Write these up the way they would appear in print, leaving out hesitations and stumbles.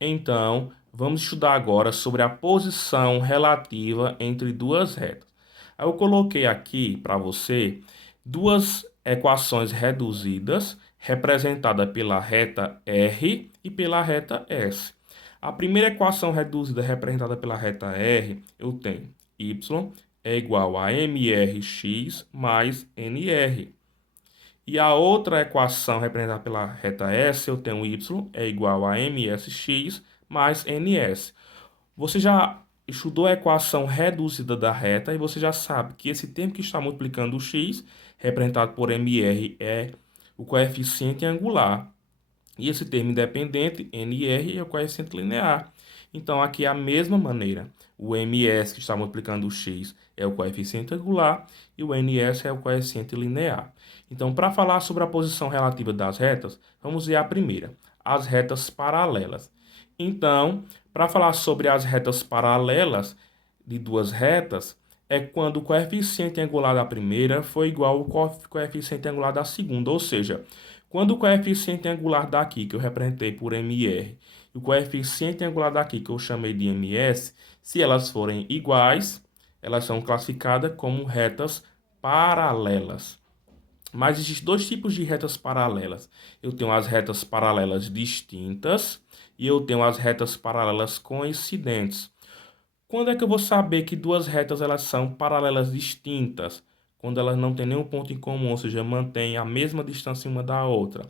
Então, vamos estudar agora sobre a posição relativa entre duas retas. Aí eu coloquei aqui para você duas equações reduzidas, representadas pela reta R e pela reta S. A primeira equação reduzida representada pela reta R, eu tenho y é igual a mrx mais nr. E a outra equação representada pela reta S, eu tenho y é igual a msx mais ns. Você já estudou a equação reduzida da reta e você já sabe que esse termo que está multiplicando o x, representado por mr, é o coeficiente angular. E esse termo independente, nr, é o coeficiente linear. Então, aqui é a mesma maneira. O ms, que está multiplicando o x, é o coeficiente angular e o ns é o coeficiente linear. Então, para falar sobre a posição relativa das retas, vamos ver a primeira, as retas paralelas. Então, para falar sobre as retas paralelas de duas retas, é quando o coeficiente angular da primeira for igual ao coeficiente angular da segunda, ou seja, quando o coeficiente angular daqui, que eu representei por MR, e o coeficiente angular daqui, que eu chamei de MS, se elas forem iguais, elas são classificadas como retas paralelas. Mas existem dois tipos de retas paralelas. Eu tenho as retas paralelas distintas e eu tenho as retas paralelas coincidentes. Quando é que eu vou saber que duas retas elas são paralelas distintas? Quando elas não têm nenhum ponto em comum, ou seja, mantêm a mesma distância uma da outra.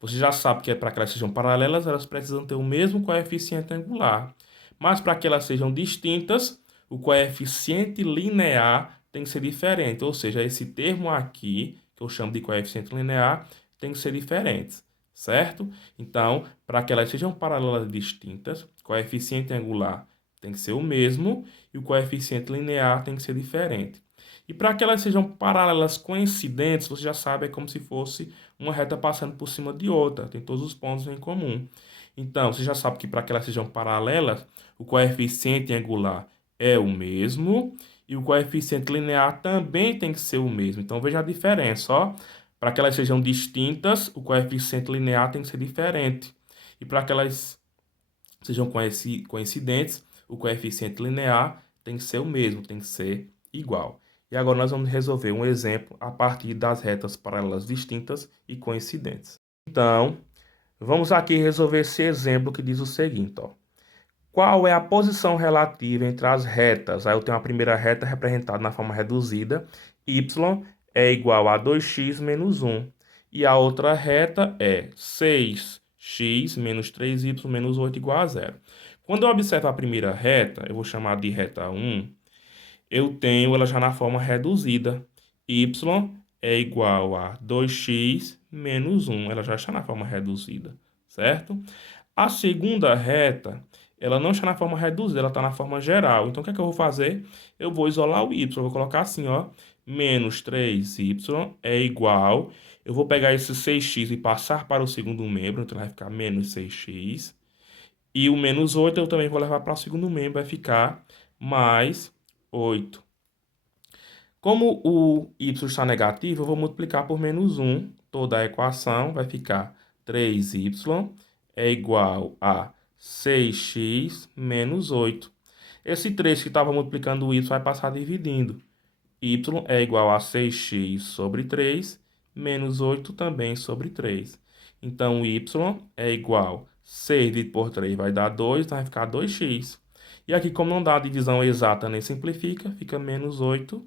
Você já sabe que para que elas sejam paralelas, elas precisam ter o mesmo coeficiente angular. Mas para que elas sejam distintas, o coeficiente linear tem que ser diferente. Ou seja, esse termo aqui, que eu chamo de coeficiente linear, tem que ser diferente, certo? Então, para que elas sejam paralelas distintas, o coeficiente angular tem que ser o mesmo e o coeficiente linear tem que ser diferente. E para que elas sejam paralelas coincidentes, você já sabe, é como se fosse uma reta passando por cima de outra, tem todos os pontos em comum. Então, você já sabe que para que elas sejam paralelas, o coeficiente angular é o mesmo e o coeficiente linear também tem que ser o mesmo. Então, veja a diferença, ó. Para que elas sejam distintas, o coeficiente linear tem que ser diferente. E para que elas sejam coincidentes, o coeficiente linear tem que ser o mesmo, tem que ser igual. E agora nós vamos resolver um exemplo a partir das retas paralelas distintas e coincidentes. Então, vamos aqui resolver esse exemplo que diz o seguinte, ó. Qual é a posição relativa entre as retas? Aí eu tenho a primeira reta representada na forma reduzida, y é igual a 2x menos 1. E a outra reta é 6x menos 3y menos 8 igual a zero. Quando eu observo a primeira reta, eu vou chamar de reta 1, eu tenho ela já na forma reduzida. Y é igual a 2x menos 1. Ela já está na forma reduzida, certo? A segunda reta, ela não está na forma reduzida, ela está na forma geral. Então, o que é que eu vou fazer? Eu vou isolar o y. Eu vou colocar assim, ó. Menos 3y é igual. Eu vou pegar esse 6x e passar para o segundo membro. Então, vai ficar menos 6x. E o menos 8 eu também vou levar para o segundo membro. Vai ficar mais 8. Como o y está negativo, eu vou multiplicar por menos 1. Toda a equação vai ficar 3y é igual a 6x menos 8. Esse 3 que estava multiplicando o y vai passar dividindo. Y é igual a 6x sobre 3, menos 8 também sobre 3. Então, y é igual a 6 dividido por 3 vai dar 2, então vai ficar 2x. E aqui, como não dá a divisão exata nem simplifica, fica menos 8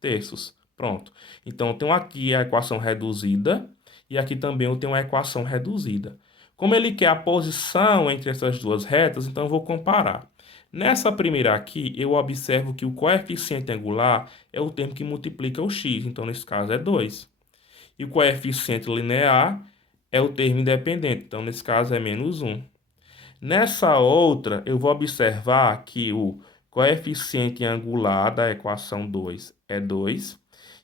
terços. Pronto. Então, eu tenho aqui a equação reduzida e aqui também eu tenho a equação reduzida. Como ele quer a posição entre essas duas retas, então eu vou comparar. Nessa primeira aqui, eu observo que o coeficiente angular é o termo que multiplica o x, então nesse caso é 2. E o coeficiente linear é o termo independente, então nesse caso é menos 1. Nessa outra, eu vou observar que o coeficiente angular da equação 2 é 2.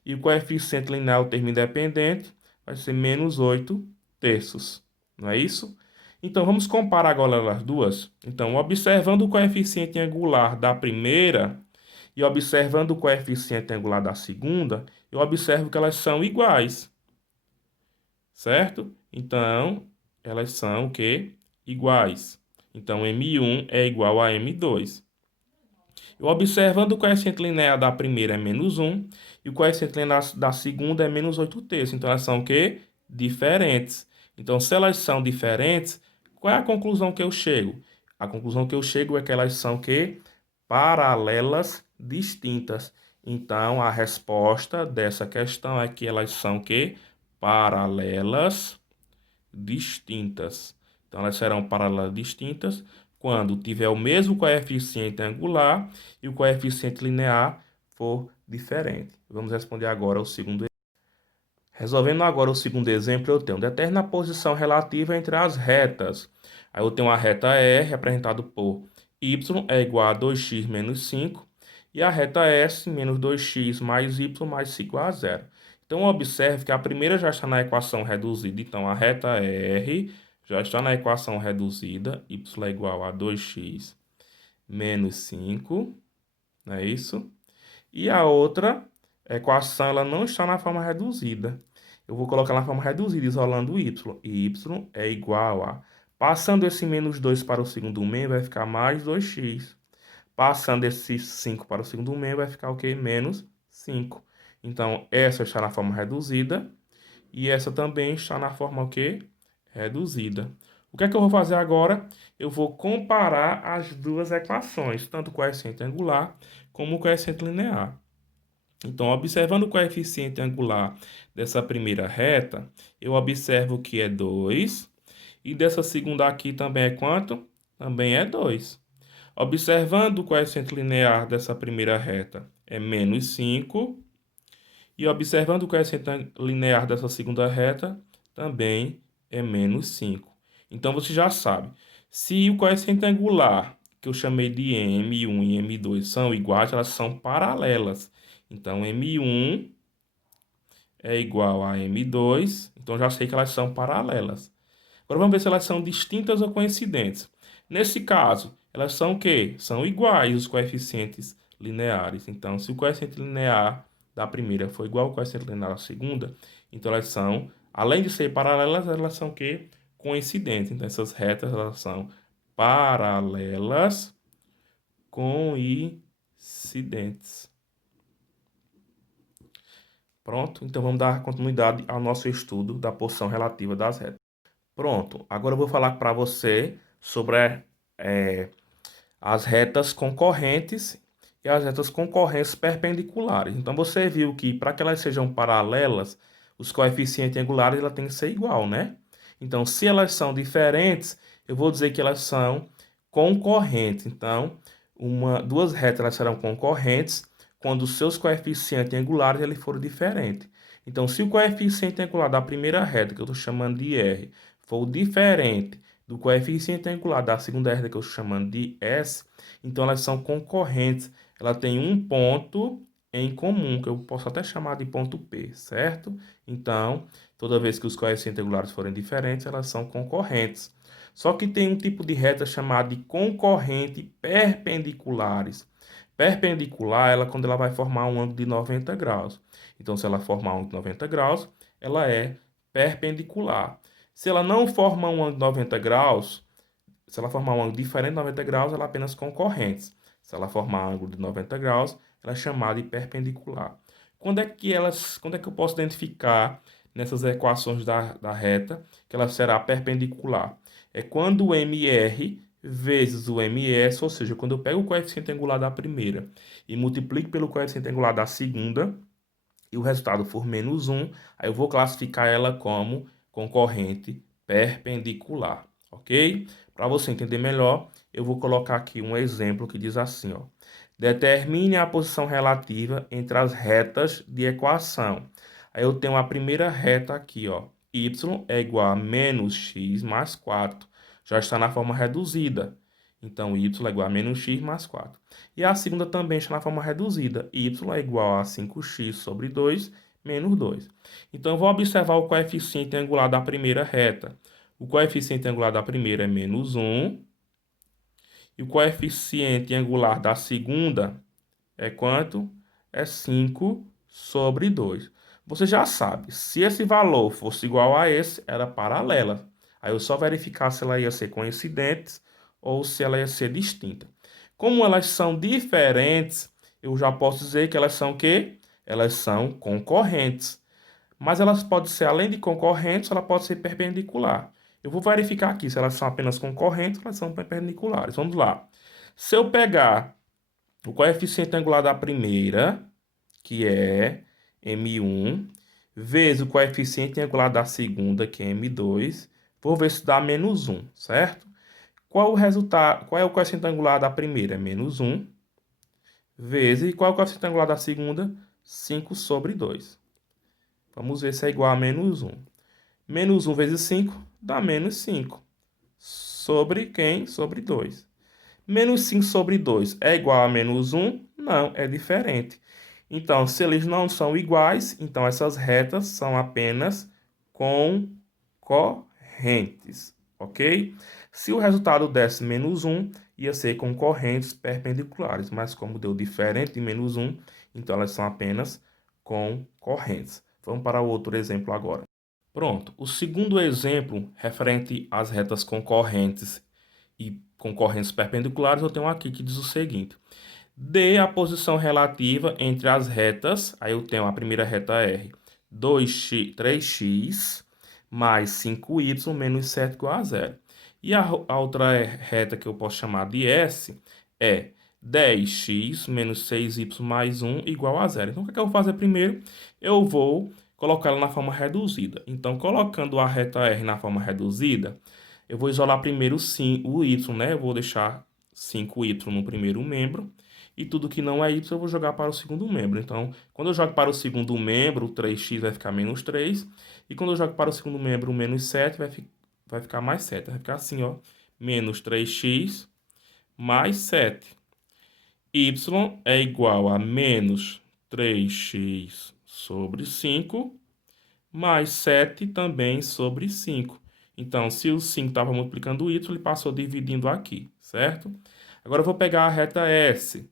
E o coeficiente linear, o termo independente, vai ser menos 8 terços. Não é isso? Então, vamos comparar agora as duas. Então, observando o coeficiente angular da primeira e observando o coeficiente angular da segunda, eu observo que elas são iguais. Certo? Então, elas são o quê? Iguais. Então, M1 é igual a M2. Eu observando o coeficiente linear da primeira é menos 1 e o coeficiente linear da segunda é menos 8 terços. Então, elas são o quê? Diferentes. Então, se elas são diferentes, qual é a conclusão que eu chego? A conclusão que eu chego é que elas são o quê? Paralelas distintas. Então, a resposta dessa questão é que elas são o quê? Paralelas distintas. Então, elas serão paralelas distintas quando tiver o mesmo coeficiente angular e o coeficiente linear for diferente. Vamos responder agora o segundo exemplo. Resolvendo agora o segundo exemplo, eu tenho determina a posição relativa entre as retas. Aí eu tenho a reta R, representada por y é igual a 2x menos 5, e a reta S, menos 2x mais y mais 5 igual a zero. Então, observe que a primeira já está na equação reduzida. Então, a reta R já está na equação reduzida. Y é igual a 2x menos 5, não é isso? E a outra equação ela não está na forma reduzida. Eu vou colocar na forma reduzida, isolando y. Y é igual a... Passando esse menos 2 para o segundo membro, vai ficar mais 2x. Passando esse 5 para o segundo membro, vai ficar o quê? Menos 5. Então, essa está na forma reduzida e essa também está na forma o quê? Reduzida. O que é que eu vou fazer agora? Eu vou comparar as duas equações, tanto o coeficiente angular como o coeficiente linear. Então, observando o coeficiente angular dessa primeira reta, eu observo que é 2. E dessa segunda aqui também é quanto? Também é 2. Observando o coeficiente linear dessa primeira reta, é menos 5. E observando o coeficiente linear dessa segunda reta, também é menos 5. Então, você já sabe. Se o coeficiente angular, que eu chamei de M1 e M2, são iguais, elas são paralelas. Então, M1 é igual a M2. Então, já sei que elas são paralelas. Agora, vamos ver se elas são distintas ou coincidentes. Nesse caso, elas são o quê? São iguais os coeficientes lineares. Então, se o coeficiente linear da primeira for igual ao coeficiente linear da segunda, então elas são, além de ser paralelas, elas são o quê? Coincidentes. Então, essas retas, elas são paralelas coincidentes. Pronto? Então, vamos dar continuidade ao nosso estudo da porção relativa das retas. Pronto, agora eu vou falar para você sobre as retas concorrentes e as retas concorrentes perpendiculares. Então, você viu que para que elas sejam paralelas, os coeficientes angulares ela tem que ser igual, né? Então, se elas são diferentes, eu vou dizer que elas são concorrentes. Então, duas retas elas serão concorrentes quando os seus coeficientes angulares eles forem diferentes. Então, se o coeficiente angular da primeira reta, que eu estou chamando de R, for diferente do coeficiente angular da segunda reta, que eu estou chamando de S, então elas são concorrentes. Ela tem um ponto em comum, que eu posso até chamar de ponto P, certo? Então, toda vez que os coeficientes angulares forem diferentes, elas são concorrentes. Só que tem um tipo de reta chamada de concorrente perpendiculares. Perpendicular, quando ela vai formar um ângulo de 90 graus. Então, se ela formar um ângulo de 90 graus, ela é perpendicular. Se ela não forma um ângulo de 90 graus, se ela formar um ângulo diferente de 90 graus, ela é apenas concorrente. Se ela formar um ângulo de 90 graus, ela é chamada de perpendicular. Quando é que eu posso identificar nessas equações da reta que ela será perpendicular? É quando o MR vezes o MS, ou seja, quando eu pego o coeficiente angular da primeira e multiplico pelo coeficiente angular da segunda, e o resultado for menos 1, aí eu vou classificar ela como concorrente perpendicular, ok? Para você entender melhor, eu vou colocar aqui um exemplo que diz assim, ó. Determine a posição relativa entre as retas de equação. Aí eu tenho a primeira reta aqui, ó. Y é igual a menos x mais 4. Já está na forma reduzida. Então, y é igual a menos x mais 4. E a segunda também está na forma reduzida. Y é igual a 5x sobre 2 menos 2. Então, eu vou observar o coeficiente angular da primeira reta. O coeficiente angular da primeira é menos 1. E o coeficiente angular da segunda é quanto? É 5 sobre 2. Você já sabe, se esse valor fosse igual a esse, era paralela. Aí eu só verificar se ela ia ser coincidente ou se ela ia ser distinta. Como elas são diferentes, eu já posso dizer que elas são o quê? Elas são concorrentes. Mas elas podem ser, além de concorrentes, ela pode ser perpendicular. Eu vou verificar aqui se elas são apenas concorrentes ou elas são perpendiculares. Vamos lá. Se eu pegar o coeficiente angular da primeira, que é M1, vezes o coeficiente angular da segunda, que é M2, vou ver se dá menos 1, certo? Qual o resultado? Qual é o coeficiente angular da primeira? É menos 1, vezes, qual é o coeficiente angular da segunda? 5 sobre 2. Vamos ver se é igual a menos 1. Menos 1 vezes 5 dá menos 5. Sobre quem? Sobre 2. Menos 5 sobre 2 é igual a menos 1? Não, é diferente. Então, se eles não são iguais, então essas retas são apenas concorrentes, ok? Se o resultado desse menos 1, ia ser concorrentes perpendiculares, mas como deu diferente de menos 1, então elas são apenas concorrentes. Vamos para o outro exemplo agora. Pronto, o segundo exemplo referente às retas concorrentes e concorrentes perpendiculares, eu tenho aqui que diz o seguinte: dê a posição relativa entre as retas, aí eu tenho a primeira reta R, 3x mais 5y menos 7 igual a zero. E a outra reta que eu posso chamar de S é 10x menos 6y mais 1 igual a zero. Então, o que é que eu vou fazer primeiro? Eu vou colocar ela na forma reduzida. Então, colocando a reta R na forma reduzida, eu vou isolar primeiro sim, o y, né? Eu vou deixar 5y no primeiro membro. E tudo que não é y eu vou jogar para o segundo membro. Então, quando eu jogo para o segundo membro, o 3x vai ficar menos 3. E quando eu jogo para o segundo membro, o menos 7 vai ficar mais 7. Vai ficar assim, ó. Menos 3x mais 7. Y é igual a menos 3x sobre 5 mais 7 também sobre 5. Então, se o 5 estava multiplicando o y, ele passou dividindo aqui, certo? Agora eu vou pegar a reta S,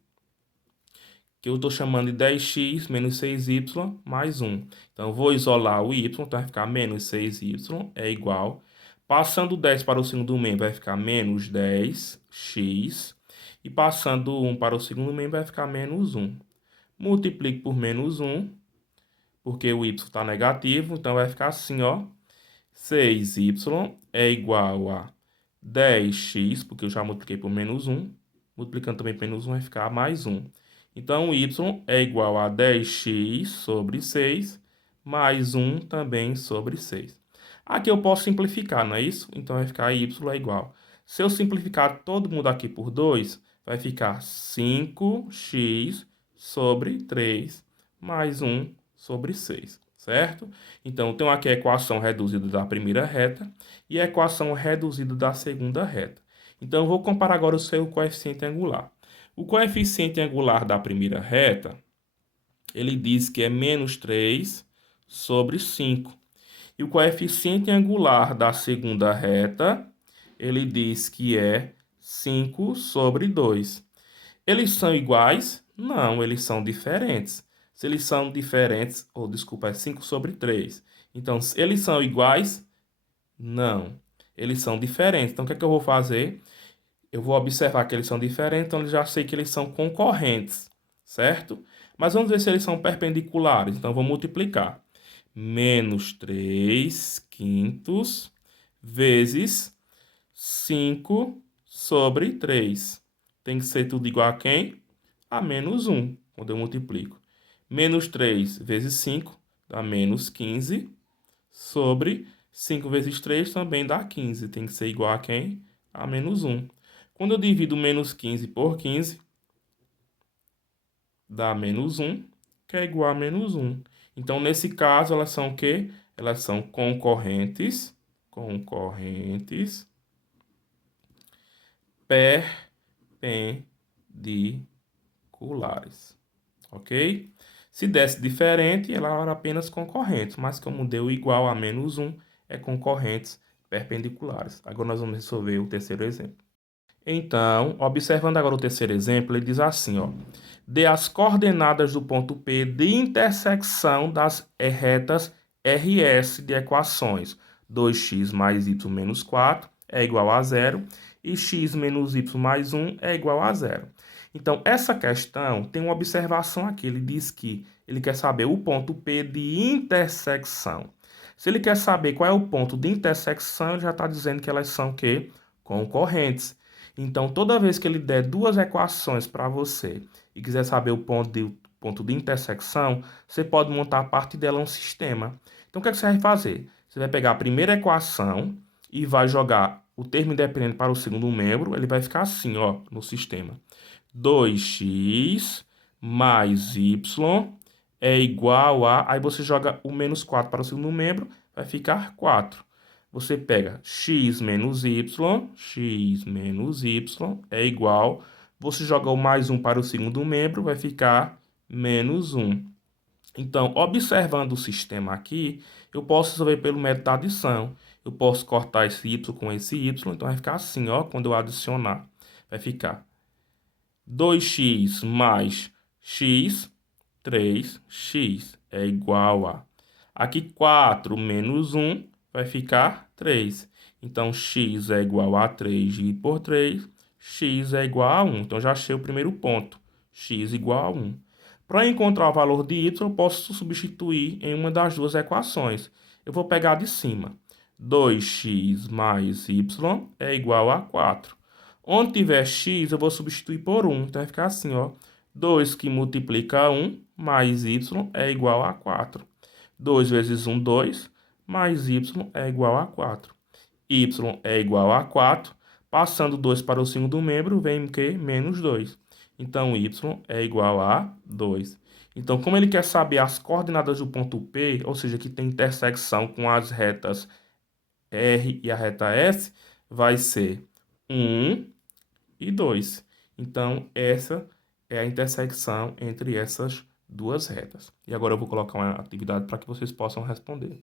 que eu estou chamando de 10x menos 6y mais 1. Então, eu vou isolar o y, então vai ficar menos 6y é igual. Passando 10 para o segundo membro, vai ficar menos 10x. E passando 1 para o segundo membro, vai ficar menos 1. Multiplique por menos 1, porque o y está negativo, então vai ficar assim, ó. 6y é igual a 10x, porque eu já multipliquei por menos 1. Multiplicando também por menos 1 vai ficar mais 1. Então, y é igual a 10x sobre 6, mais 1 também sobre 6. Aqui eu posso simplificar, não é isso? Então, vai ficar y é igual. Se eu simplificar todo mundo aqui por 2, vai ficar 5x sobre 3, mais 1 sobre 6, certo? Então, eu tenho aqui a equação reduzida da primeira reta e a equação reduzida da segunda reta. Então, eu vou comparar agora o seu coeficiente angular. O coeficiente angular da primeira reta, ele diz que é menos 3 sobre 5. E o coeficiente angular da segunda reta, ele diz que é 5 sobre 2. Eles são iguais? Não, eles são diferentes. Se eles são diferentes, desculpa, é 5 sobre 3. Então, eles são iguais? Não, eles são diferentes. Então, o que é que eu vou fazer? Eu vou observar que eles são diferentes, então eu já sei que eles são concorrentes, certo? Mas vamos ver se eles são perpendiculares. Então, vou multiplicar. Menos 3 quintos vezes 5 sobre 3. Tem que ser tudo igual a quem? A menos 1, quando eu multiplico. Menos 3 vezes 5 dá menos 15 sobre 5 vezes 3 também dá 15. Tem que ser igual a quem? A menos 1. Quando eu divido menos 15 por 15, dá menos 1, que é igual a menos 1. Então, nesse caso, elas são o quê? Elas são concorrentes perpendiculares, ok? Se desse diferente, ela era apenas concorrente, mas como deu igual a menos 1, é concorrentes perpendiculares. Agora nós vamos resolver o terceiro exemplo. Então, observando agora o terceiro exemplo, ele diz assim, ó. Dê as coordenadas do ponto P de intersecção das retas RS de equações 2x mais y menos 4 é igual a 0 e x menos y mais 1 é igual a zero. Então, essa questão tem uma observação aqui. Ele diz que ele quer saber o ponto P de intersecção. Se ele quer saber qual é o ponto de intersecção, ele já está dizendo que elas são o quê? Concorrentes. Então, toda vez que ele der duas equações para você e quiser saber o ponto de intersecção, você pode montar a partir dela um sistema. Então, o que é que você vai fazer? Você vai pegar a primeira equação e vai jogar o termo independente para o segundo membro. Ele vai ficar assim, ó, no sistema. 2x mais y é igual a... Aí você joga o menos 4 para o segundo membro, vai ficar 4. Você pega x menos y é igual... Você joga o mais 1 para o segundo membro, vai ficar menos 1. Então, observando o sistema aqui, eu posso resolver pelo método da adição. Eu posso cortar esse y com esse y, então vai ficar assim, ó, quando eu adicionar. Vai ficar 2x mais x, 3x é igual a... Aqui 4 menos 1 vai ficar 3. Então, x é igual a 3 dividido por 3, x é igual a 1. Então, já achei o primeiro ponto, x igual a 1. Para encontrar o valor de y, eu posso substituir em uma das duas equações. Eu vou pegar de cima. 2x mais y é igual a 4. Onde tiver x, eu vou substituir por 1. Então, vai ficar assim, ó. 2 que multiplica 1 mais y é igual a 4. 2 vezes 1, 2, mais y é igual a 4. Y é igual a 4. Passando 2 para o segundo membro, vem o quê? Menos 2. Então, y é igual a 2. Então, como ele quer saber as coordenadas do ponto P, ou seja, que tem intersecção com as retas R e a reta S, vai ser 1 e 2. Então, essa é a intersecção entre essas duas retas. E agora eu vou colocar uma atividade para que vocês possam responder.